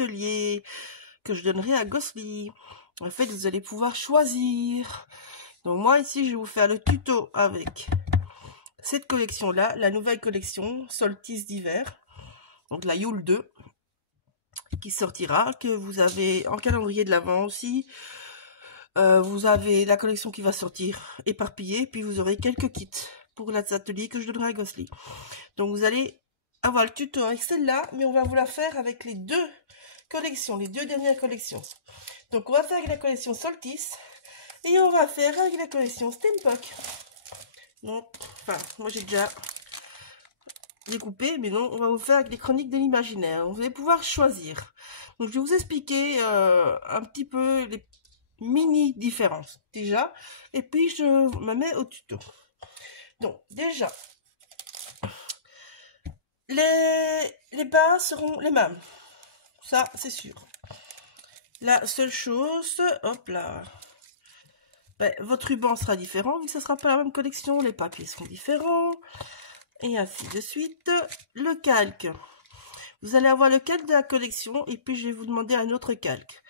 ateliers que je donnerai à Ghostly. En fait, vous allez pouvoir choisir. Donc moi, ici, je vais vous faire le tuto avec cette collection-là, la nouvelle collection Solstice d'hiver. Donc la Yule 2 qui sortira, que vous avez en calendrier de l'Avent aussi. Vous avez la collection qui va sortir éparpillée, puis vous aurez quelques kits pour les ateliers que je donnerai à Ghostly. Donc vous allez avoir le tuto avec celle-là, mais on va vous la faire avec les deux collections, les deux dernières collections. Donc on va faire avec la collection Solstice et on va faire avec la collection Steampunk. Donc, enfin, moi j'ai déjà découpé, mais non, on va vous faire avec les chroniques de l'imaginaire. Vous allez pouvoir choisir. Donc je vais vous expliquer un petit peu les mini différences déjà, et puis je me mets au tuto. Donc déjà, les bases seront les mêmes, ça c'est sûr. La seule chose, hop là, ben, votre ruban sera différent vu que ce ne sera pas la même collection, les papiers seront différents et ainsi de suite. Le calque, vous allez avoir le calque de la collection et puis je vais vous demander un autre calque.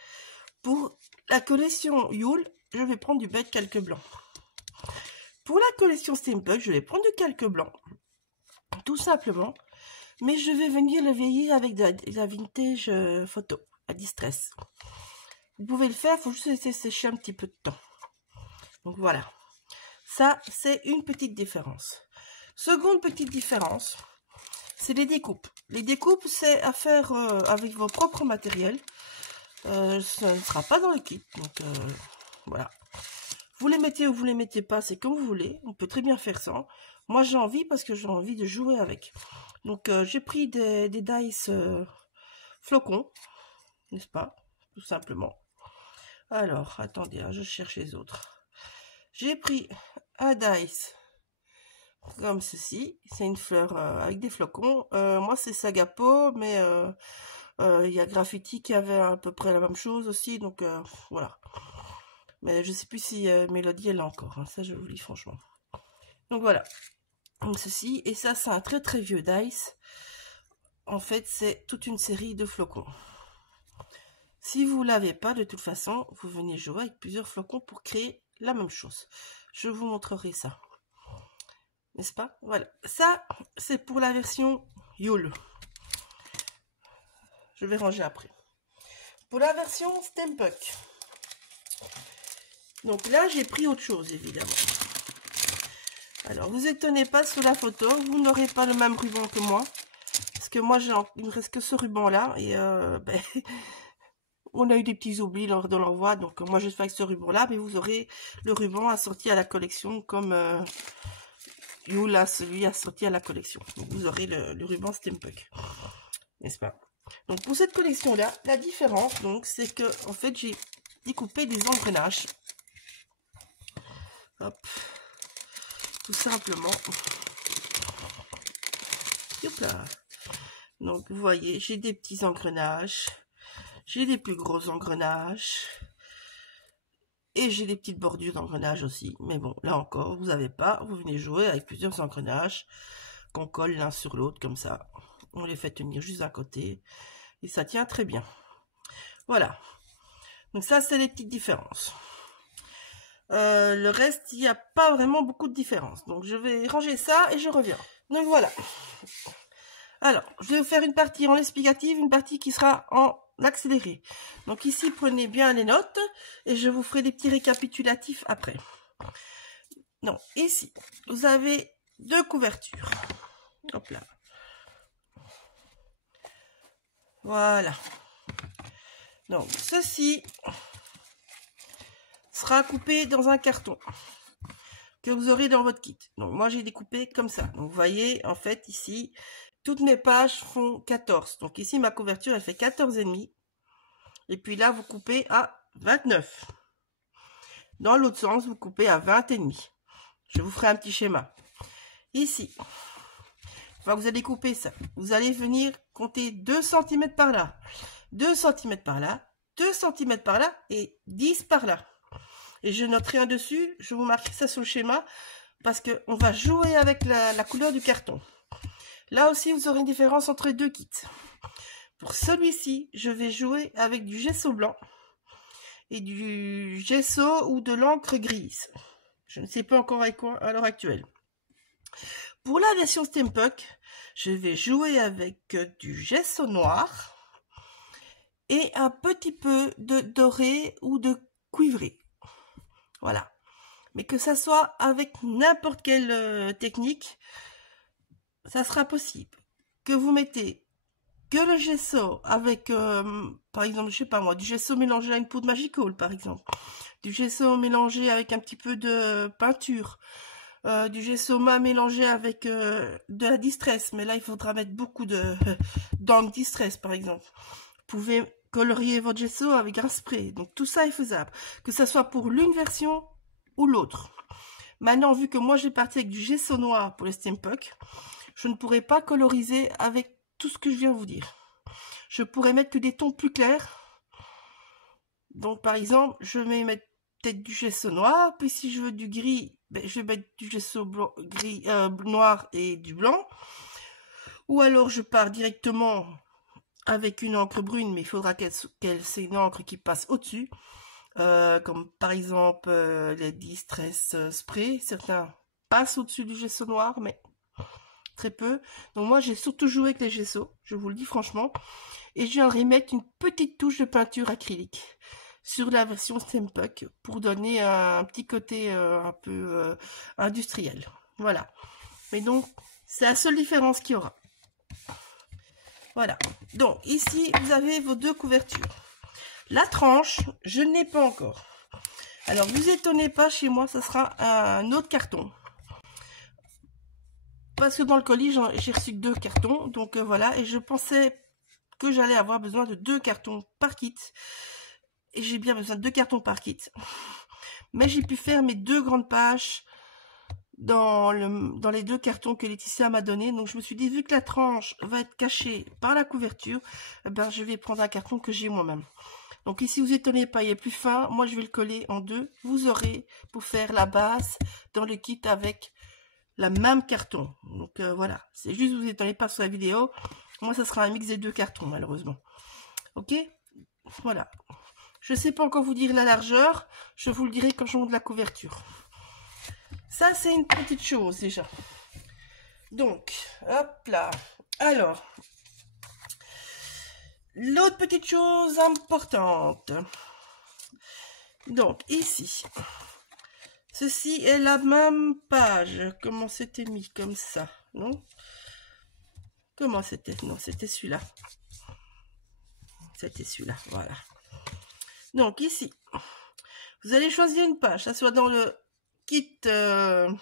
Pour la collection Yule, je vais prendre du bête calque blanc. Pour la collection Steampunk, je vais prendre du calque blanc, tout simplement, mais je vais venir le vieillir avec de la vintage photo à distress. Vous pouvez le faire, il faut juste laisser sécher un petit peu de temps. Donc voilà, ça c'est une petite différence. Seconde petite différence, c'est les découpes. Les découpes, c'est à faire avec vos propres matériels. Ça ne sera pas dans le kit, donc voilà. Vous les mettez ou vous les mettez pas, c'est comme vous voulez. On peut très bien faire ça. Moi j'ai envie parce que j'ai envie de jouer avec. Donc j'ai pris des dice flocons, n'est-ce pas, tout simplement. Alors attendez, hein, je cherche les autres. J'ai pris un dice comme ceci. C'est une fleur avec des flocons. Moi c'est Sagapo, mais il y a Graffiti qui avait à peu près la même chose aussi, donc voilà. Mais je sais plus si Mélodie elle l'a encore, hein, ça je vous le dis franchement. Donc voilà, donc ceci, et ça c'est un très très vieux dice. En fait c'est toute une série de flocons. Si vous l'avez pas, de toute façon, vous venez jouer avec plusieurs flocons pour créer la même chose. Je vous montrerai ça, n'est-ce pas? Voilà, ça c'est pour la version Yule. Je vais ranger après. Pour la version Steampunk, donc là j'ai pris autre chose évidemment. Alors vous étonnez pas sur la photo, vous n'aurez pas le même ruban que moi, parce que moi il me reste que ce ruban là et ben, on a eu des petits oublis lors de l'envoi, donc moi je fais avec ce ruban là, mais vous aurez le ruban assorti à la collection comme Yule a celui assorti à la collection. Donc vous aurez le ruban Steampunk, n'est-ce pas? Donc pour cette collection là, la différence donc c'est que en fait j'ai découpé des engrenages. Hop, tout simplement. Hop là. Donc vous voyez, j'ai des petits engrenages, j'ai des plus gros engrenages et j'ai des petites bordures d'engrenages aussi. Mais bon, là encore, vous n'avez pas, vous venez jouer avec plusieurs engrenages qu'on colle l'un sur l'autre comme ça. On les fait tenir juste à côté et ça tient très bien. Voilà. Donc ça, c'est les petites différences. Le reste, il n'y a pas vraiment beaucoup de différence. Donc je vais ranger ça et je reviens. Donc voilà. Alors, je vais vous faire une partie en explicative, une partie qui sera en accéléré. Donc ici, prenez bien les notes et je vous ferai des petits récapitulatifs après. Donc ici, vous avez deux couvertures. Hop là. Voilà. Donc ceci sera coupé dans un carton que vous aurez dans votre kit. Donc moi j'ai découpé comme ça. Donc vous voyez, en fait ici, toutes mes pages font 14. Donc ici ma couverture elle fait 14,5. Et puis là vous coupez à 29. Dans l'autre sens vous coupez à 20,5. Je vous ferai un petit schéma. Ici, enfin, vous allez couper ça. Vous allez venir compter 2 cm par là, 2 cm par là, 2 cm par là et 10 par là. Et je noterai un dessus, je vous marquerai ça sur le schéma parce qu'on va jouer avec la couleur du carton. Là aussi, vous aurez une différence entre deux kits. Pour celui-ci, je vais jouer avec du gesso blanc et du gesso ou de l'encre grise. Je ne sais pas encore avec quoi à l'heure actuelle. Pour la version Steampunk, je vais jouer avec du gesso noir et un petit peu de doré ou de cuivré. Voilà. Mais que ça soit avec n'importe quelle technique, ça sera possible. Que vous mettez que le gesso avec, par exemple, je sais pas moi, du gesso mélangé à une poudre Magical, par exemple. Du gesso mélangé avec un petit peu de peinture. Du gesso mat mélangé avec de la distress. Mais là, il faudra mettre beaucoup d'encre distress, par exemple. Vous pouvez colorier votre gesso avec un spray. Donc, tout ça est faisable. Que ce soit pour l'une version ou l'autre. Maintenant, vu que moi, j'ai parti avec du gesso noir pour le Steampunk, je ne pourrai pas coloriser avec tout ce que je viens de vous dire. Je pourrais mettre que des tons plus clairs. Donc, par exemple, je vais mettre peut-être du gesso noir. Puis, si je veux du gris, ben, je vais mettre du gesso blanc, gris, noir et du blanc. Ou alors, je pars directement avec une encre brune, mais il faudra c'est une encre qui passe au-dessus. Comme par exemple les Distress Spray. Certains passent au-dessus du gesso noir, mais très peu. Donc moi, j'ai surtout joué avec les gessos, je vous le dis franchement. Et je viendrai mettre une petite touche de peinture acrylique sur la version Steampunk pour donner un petit côté un peu industriel. Voilà. Mais donc, c'est la seule différence qu'il y aura. Voilà. Donc, ici, vous avez vos deux couvertures. La tranche, je n'ai pas encore. Alors, vous étonnez pas, chez moi, ça sera un autre carton. Parce que dans le colis, j'ai reçu que 2 cartons. Donc, voilà. Et je pensais que j'allais avoir besoin de 2 cartons par kit. Et j'ai bien besoin de 2 cartons par kit. Mais j'ai pu faire mes 2 grandes pages dans les 2 cartons que Laetitia m'a donné. Donc, je me suis dit, vu que la tranche va être cachée par la couverture, eh ben, je vais prendre un carton que j'ai moi-même. Donc ici, vous étonnez pas, il est plus fin. Moi, je vais le coller en 2. Vous aurez pour faire la base dans le kit avec la même carton. Donc voilà, c'est juste vous étonnez pas sur la vidéo. Moi, ça sera un mix des 2 cartons, malheureusement. Ok, voilà. Je sais pas encore vous dire la largeur. Je vous le dirai quand je monte la couverture. Ça, c'est une petite chose déjà. Donc, hop là. Alors, l'autre petite chose importante. Donc, ici, ceci est la même page. Comment c'était mis comme ça, non? Comment c'était? Non, c'était celui-là. C'était celui-là, voilà. Donc, ici, vous allez choisir une page. Ça soit dans le kit de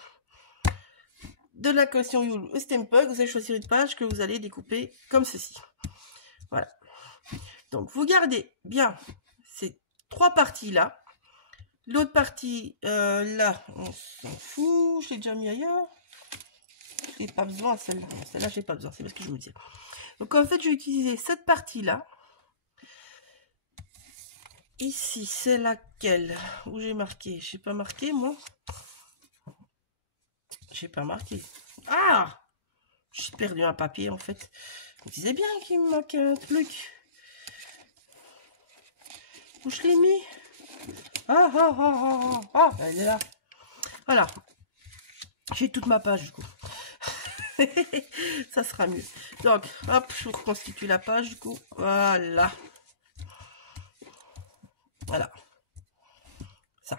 la collection Yule Steampunk. Vous allez choisir une page que vous allez découper comme ceci. Voilà. Donc, vous gardez bien ces 3 parties-là. L'autre partie, là, on s'en fout. Je l'ai déjà mis ailleurs. J'ai pas besoin de celle-là. Celle-là, j'ai pas besoin. C'est parce que je me dis. Donc, en fait, je vais utiliser cette partie-là. Ici, c'est laquelle? Où j'ai marqué? J'ai pas marqué, moi. J'ai pas marqué. Ah! J'ai perdu un papier, en fait. Je me disais bien qu'il me manquait un truc. Où je l'ai mis? Ah, ah, ah, ah, ah, ah, elle est là. Voilà. J'ai toute ma page, du coup. Ça sera mieux. Donc, hop, je reconstitue la page, du coup. Voilà. Voilà. Ça.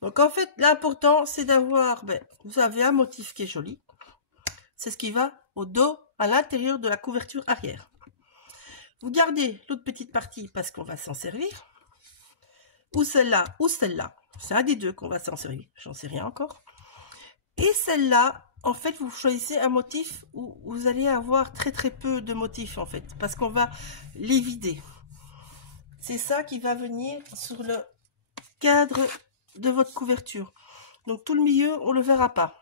Donc, en fait, l'important, c'est d'avoir, ben, vous avez un motif qui est joli. C'est ce qui va au dos, à l'intérieur de la couverture arrière. Vous gardez l'autre petite partie parce qu'on va s'en servir. Ou celle-là, ou celle-là. C'est un des deux qu'on va s'en servir. J'en sais rien encore. Et celle-là, en fait, vous choisissez un motif où vous allez avoir très très peu de motifs, en fait. Parce qu'on va les vider. C'est ça qui va venir sur le cadre de votre couverture. Donc, tout le milieu, on ne le verra pas.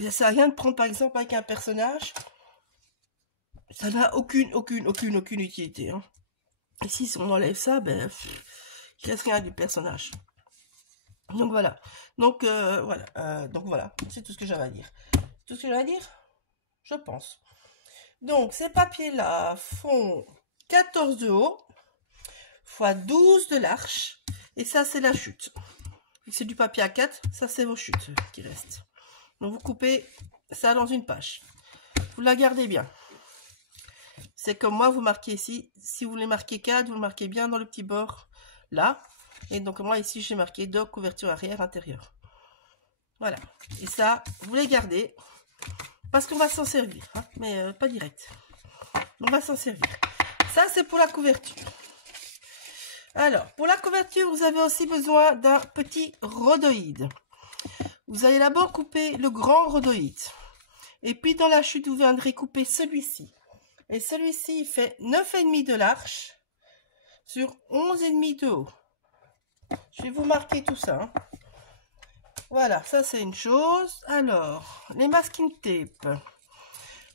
Ça sert à rien de prendre, par exemple, avec un personnage. Ça n'a aucune utilité. Hein. Ici, si on enlève ça, ben, il reste rien du personnage. Donc voilà. Donc voilà. Donc voilà. C'est tout ce que j'avais à dire. Tout ce que j'avais à dire, je pense. Donc, ces papiers-là font 14 de haut, fois 12 de large. Et ça, c'est la chute. C'est du papier A4, ça, c'est vos chutes qui restent. Donc, vous coupez ça dans une page. Vous la gardez bien. C'est comme moi, vous marquez ici. Si vous voulez marquer 4, vous le marquez bien dans le petit bord, là. Et donc, moi, ici, j'ai marqué doc, couverture arrière, intérieur. Voilà. Et ça, vous les gardez. Parce qu'on va s'en servir, hein, mais pas direct. On va s'en servir. Ça, c'est pour la couverture. Alors, pour la couverture, vous avez aussi besoin d'un petit rhodoïde. Vous allez d'abord couper le grand rhodoïde. Et puis, dans la chute, vous viendrez couper celui-ci. Et celui-ci, il fait 9,5 de large sur 11,5 de haut. Je vais vous marquer tout ça. Hein. Voilà, ça c'est une chose. Alors, les masking tape.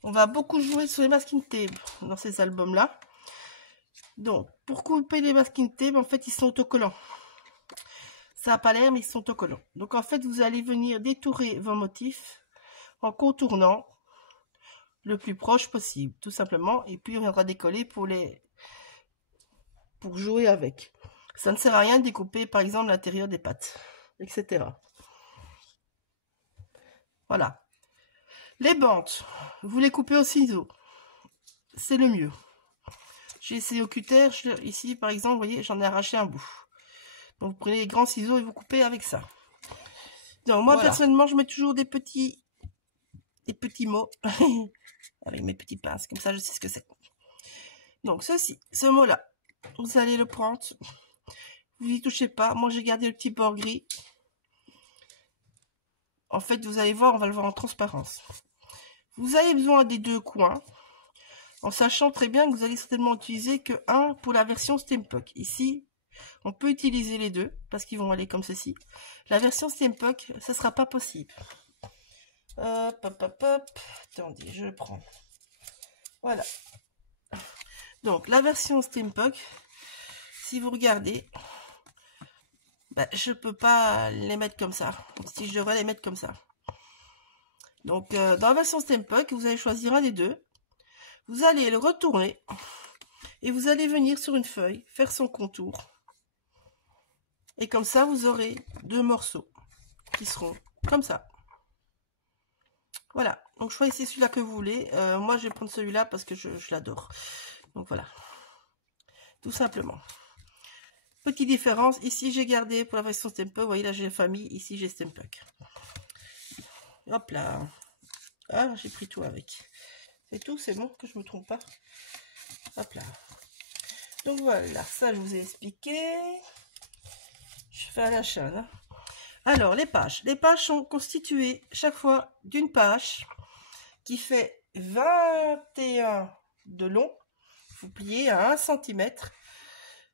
On va beaucoup jouer sur les masking tape dans ces albums-là. Donc, pour couper les masking tape, en fait, ils sont autocollants. Ça n'a pas l'air, mais ils sont autocollants. Donc, en fait, vous allez venir détourer vos motifs en contournant le plus proche possible, tout simplement. Et puis, on viendra décoller pour jouer avec. Ça ne sert à rien de découper, par exemple, l'intérieur des pattes, etc. Voilà. Les bandes, vous les coupez au ciseau. C'est le mieux. J'ai essayé au cutter. Ici, par exemple, vous voyez, j'en ai arraché un bout. Donc, vous prenez les grands ciseaux et vous coupez avec ça. Donc, moi, personnellement, je mets toujours des petits mots avec mes petits pinces. Comme ça, je sais ce que c'est. Donc, ce mot-là, vous allez le prendre. Vous n'y touchez pas. Moi, j'ai gardé le petit bord gris. En fait, vous allez voir, on va le voir en transparence. Vous avez besoin des deux coins, en sachant très bien que vous allez certainement utiliser que un pour la version Steampunk. Ici, on peut utiliser les deux, parce qu'ils vont aller comme ceci. La version Steampunk, ce ne sera pas possible. Hop, hop, hop, hop. Attendez, je le prends. Voilà. Donc, la version Steampunk, si vous regardez, ben, je ne peux pas les mettre comme ça. Si je devrais les mettre comme ça. Donc, dans la version Steampunk, vous allez choisir un des deux. Vous allez le retourner. Et vous allez venir sur une feuille, faire son contour. Et comme ça, vous aurez deux morceaux qui seront comme ça. Voilà. Donc, choisissez celui-là que vous voulez. Moi, je vais prendre celui-là parce que je l'adore. Donc, voilà. Tout simplement. Petite différence. Ici, j'ai gardé pour la version Steampunk. Vous voyez, là, j'ai la famille. Ici, j'ai Steampunk. Hop là. Ah, j'ai pris tout avec. C'est tout, c'est bon, que je me trompe pas. Hop là. Donc, voilà. Ça, je vous ai expliqué. Je fais à la chaîne. Hein. Alors, les pages. Les pages sont constituées chaque fois d'une page qui fait 21 de long. Vous pliez à 1 cm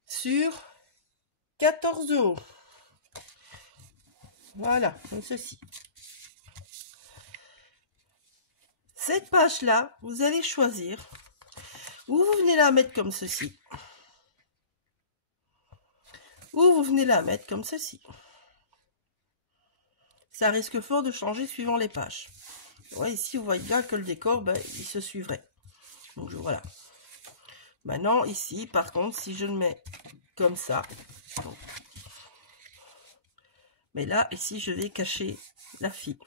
sur 14 de haut. Voilà, comme ceci. Cette page-là, vous allez choisir ou vous venez la mettre comme ceci. Ou vous venez la mettre comme ceci. Ça risque fort de changer suivant les pages. Ouais, ici, vous voyez bien que le décor, ben, il se suivrait. Donc, voilà. Maintenant, ici, par contre, si je le mets comme ça. Bon. Mais là, ici, je vais cacher la fille.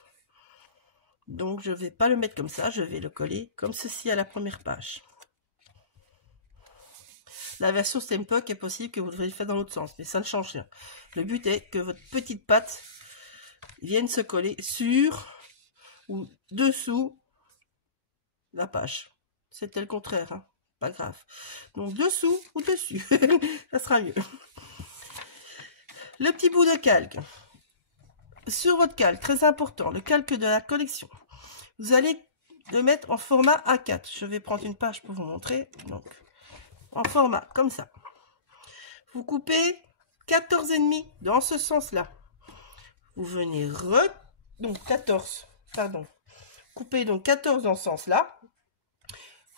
Donc, je ne vais pas le mettre comme ça. Je vais le coller comme ceci à la première page. La version Steampunk est possible que vous devriez le faire dans l'autre sens. Mais ça ne change rien. Le but est que votre petite patte vienne se coller sur ou dessous la page. C'était le contraire, hein. Pas grave. Donc dessous ou dessus, ça sera mieux. Le petit bout de calque. Sur votre calque, très important, le calque de la collection. Vous allez le mettre en format A4. Je vais prendre une page pour vous montrer. Donc, en format, comme ça. Vous coupez 14,5 dans ce sens-là. Vous venez donc 14, pardon. Coupez donc 14 dans ce sens-là.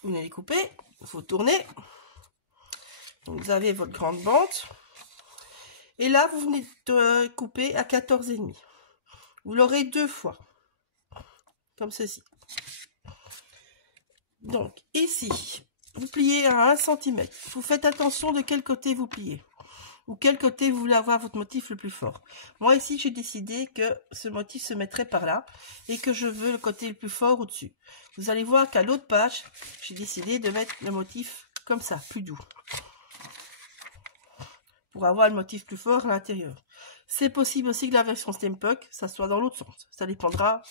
Vous venez les couper, vous tournez. Donc vous avez votre grande bande. Et là, vous venez de couper à 14,5. Vous l'aurez deux fois. Comme ceci. Donc, ici, vous pliez à 1 cm. Vous faites attention de quel côté vous pliez. Ou quel côté vous voulez avoir votre motif le plus fort. Moi, ici, j'ai décidé que ce motif se mettrait par là. Et que je veux le côté le plus fort au-dessus. Vous allez voir qu'à l'autre page, j'ai décidé de mettre le motif comme ça, plus doux. Pour avoir le motif plus fort à l'intérieur. C'est possible aussi que la version Steampunk, ça soit dans l'autre sens. Ça dépendra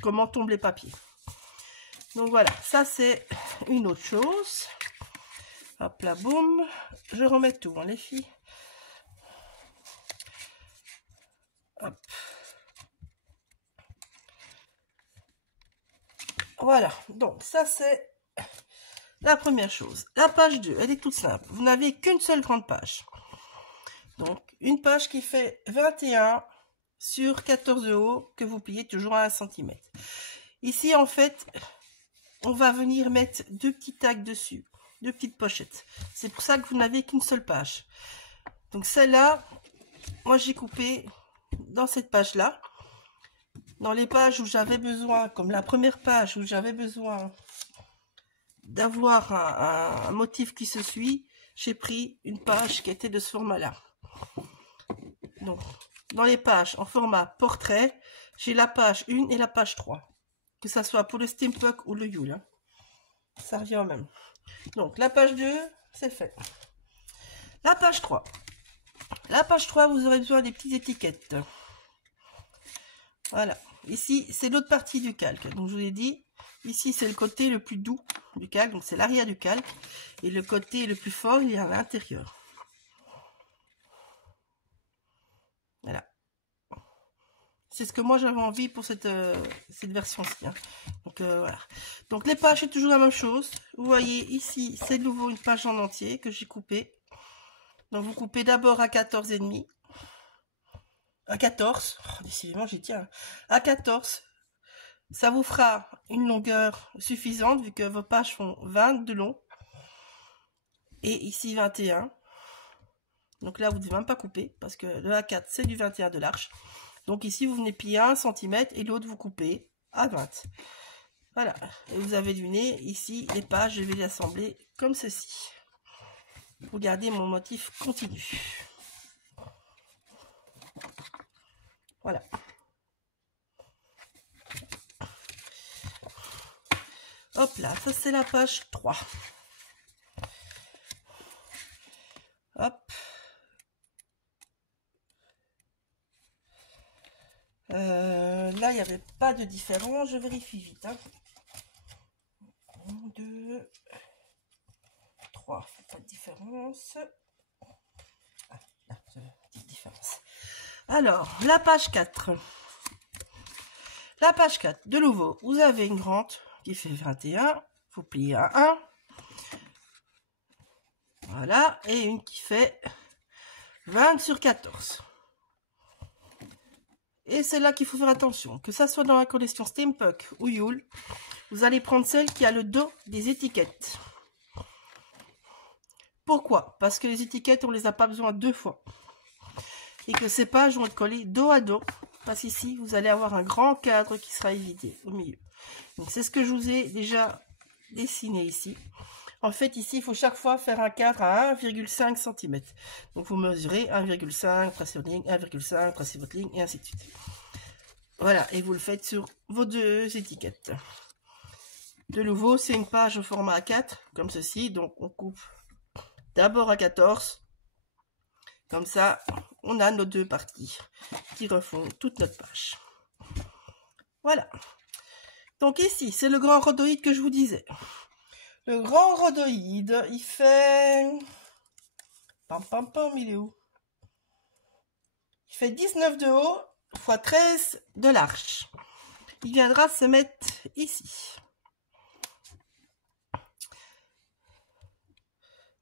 comment tombent les papiers. Donc voilà, ça c'est une autre chose. Hop là, boum. Je remets tout, hein, les filles. Hop. Voilà, donc ça c'est la première chose. La page 2, elle est toute simple. Vous n'avez qu'une seule grande page. Donc, une page qui fait 21 sur 14 de haut, que vous pliez toujours à 1 cm. Ici, en fait, on va venir mettre 2 petits tags dessus, 2 petites pochettes. C'est pour ça que vous n'avez qu'une seule page. Donc, celle-là, moi, j'ai coupé dans cette page-là. Dans les pages où j'avais besoin, comme la première page où j'avais besoin d'avoir un motif qui se suit, j'ai pris une page qui était de ce format-là. Donc, dans les pages en format portrait, j'ai la page 1 et la page 3. Que ça soit pour le Steampunk ou le Yule. Hein. Ça revient au même. Donc, la page 2, c'est fait. La page 3. La page 3, vous aurez besoin des petites étiquettes. Voilà. Ici, c'est l'autre partie du calque. Donc, je vous ai dit, ici, c'est le côté le plus doux du calque. Donc, c'est l'arrière du calque. Et le côté le plus fort, il est à l'intérieur. Voilà. C'est ce que moi j'avais envie pour cette version-ci. Hein. Donc voilà. Donc les pages, c'est toujours la même chose. Vous voyez ici, c'est de nouveau une page en entier que j'ai coupée. Donc vous coupez d'abord à 14,5. À 14. Oh, décidément, j'y tiens. À 14. Ça vous fera une longueur suffisante vu que vos pages font 20 de long. Et ici 21. Donc là, vous ne devez même pas couper parce que le A4, c'est du 21 de large. Donc ici, vous venez plier à 1 cm et l'autre, vous coupez à 20. Voilà. Et vous avez du nez. Ici, les pages, je vais les assembler comme ceci. Pour garder mon motif continu. Voilà. Hop là, ça c'est la page 3. Hop. Là, il n'y avait pas de différence. Je vérifie vite. Hein. 1, 2, 3. Pas de différence. Ah, là, petite différence. Alors, la page 4. La page 4, de nouveau, vous avez une grande qui fait 21. Vous pliez à 1. Voilà. Et une qui fait 20 sur 14. Et c'est là qu'il faut faire attention. Que ça soit dans la collection Steampunk ou Yule, vous allez prendre celle qui a le dos des étiquettes. Pourquoi? Parce que les étiquettes, on les a pas besoin 2 fois. Et que ces pages vont être collées dos à dos. Parce qu'ici, vous allez avoir un grand cadre qui sera évité au milieu. Donc, c'est ce que je vous ai déjà dessiné ici. En fait, ici, il faut chaque fois faire un cadre à 1,5 cm. Donc, vous mesurez 1,5, tracez votre ligne, 1,5, tracez votre ligne, et ainsi de suite. Voilà, et vous le faites sur vos 2 étiquettes. De nouveau, c'est une page au format A4, comme ceci. Donc, on coupe d'abord à 14. Comme ça, on a nos 2 parties qui refont toute notre page. Voilà. Donc ici, c'est le grand rhodoïde que je vous disais. Le grand rhodoïde, il fait... Pam pam pam, il est où? Il fait 19 de haut x 13 de large. Il viendra se mettre ici.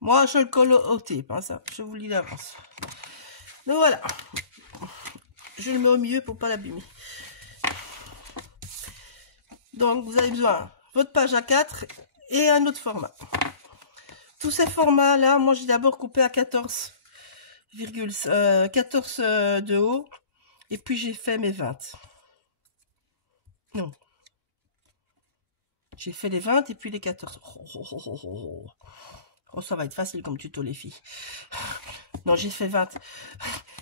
Moi, je le colle au tape, hein, ça, je vous le dis d'avance. Donc voilà. Je le mets au milieu pour pas l'abîmer. Donc, vous avez besoin de votre page A4 et un autre format. Tous ces formats-là, moi, j'ai d'abord coupé à 14 de haut. Et puis, j'ai fait mes 20. Non. J'ai fait les 20 et puis les 14. Oh, ça va être facile comme tuto, les filles. Non, j'ai fait 20.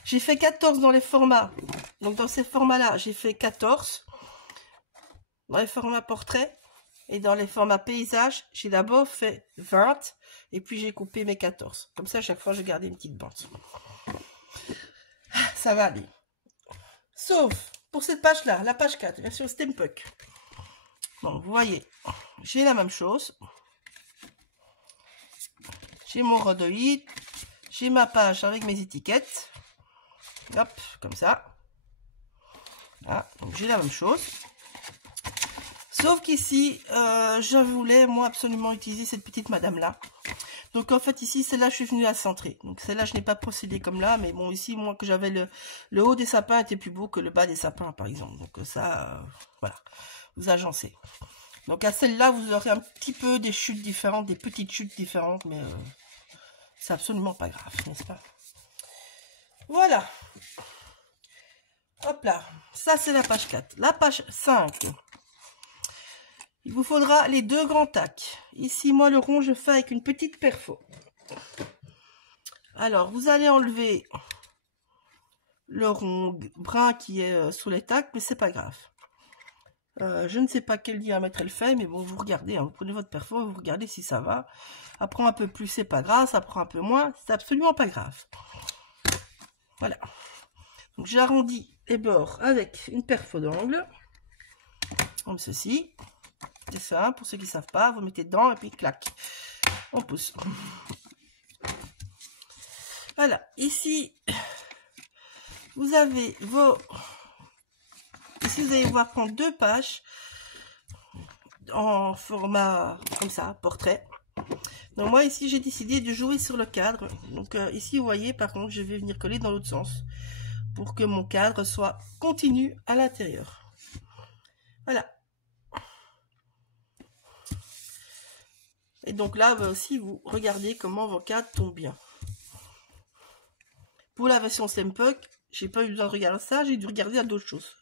J'ai fait 14 dans les formats. Donc, dans ces formats-là, j'ai fait 14. Dans les formats portraits et dans les formats paysage, j'ai d'abord fait 20. Et puis, j'ai coupé mes 14. Comme ça, à chaque fois, je gardais une petite bande. Ça va aller. Sauf pour cette page-là, la page 4, version Steampunk. Bon, vous voyez, j'ai la même chose. J'ai mon rhodoïde. J'ai ma page avec mes étiquettes. Hop, comme ça. Voilà, donc j'ai la même chose. Sauf qu'ici, je voulais, moi, absolument utiliser cette petite madame-là. Donc, en fait, ici, celle-là, je suis venue à centrer. Donc, celle-là, je n'ai pas procédé comme là. Mais bon, ici, moi, que j'avais le haut des sapins était plus beau que le bas des sapins, par exemple. Donc, ça, voilà. Vous agencez. Donc, à celle-là, vous aurez un petit peu des chutes différentes, des petites chutes différentes. Mais c'est absolument pas grave, n'est-ce pas? Voilà. Hop là. Ça, c'est la page 4. La page 5. Il vous faudra les deux grands tacs. Ici, moi, le rond, je fais avec une petite perfo. Alors, vous allez enlever le rond brun qui est sous les tacs, mais c'est pas grave. Je ne sais pas quel diamètre elle fait, mais bon, vous regardez, hein, vous prenez votre perfo, vous regardez si ça va. Ça prend un peu plus, c'est pas grave, ça prend un peu moins, c'est absolument pas grave. Voilà. Donc, j'arrondis les bords avec une perfo d'angle, comme ceci. C'est ça, pour ceux qui ne savent pas, vous mettez dedans et puis clac, on pousse. Voilà, ici, vous avez vos... Ici, vous allez voir prendre deux pages en format comme ça, portrait. Donc moi, ici, j'ai décidé de jouer sur le cadre. Donc ici, vous voyez, par contre, je vais venir coller dans l'autre sens pour que mon cadre soit continu à l'intérieur. Voilà. Et donc là, aussi, vous regardez comment vos cadres tombent bien. Pour la version Steampunk, j'ai pas eu besoin de regarder ça, j'ai dû regarder à d'autres choses.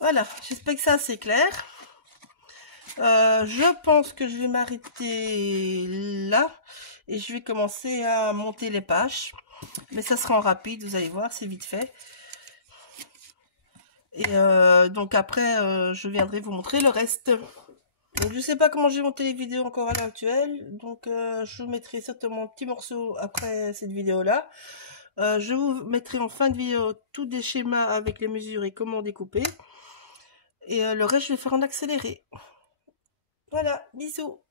Voilà, j'espère que ça c'est clair. Je pense que je vais m'arrêter là et je vais commencer à monter les pages. Mais ça sera en rapide, vous allez voir, c'est vite fait. Et donc après, je viendrai vous montrer le reste. Donc, je sais pas comment j'ai monté les vidéos encore à l'heure actuelle, donc je vous mettrai certainement un petit morceau après cette vidéo-là. Je vous mettrai en fin de vidéo tous des schémas avec les mesures et comment découper. Et le reste, je vais faire en accéléré. Voilà, bisous.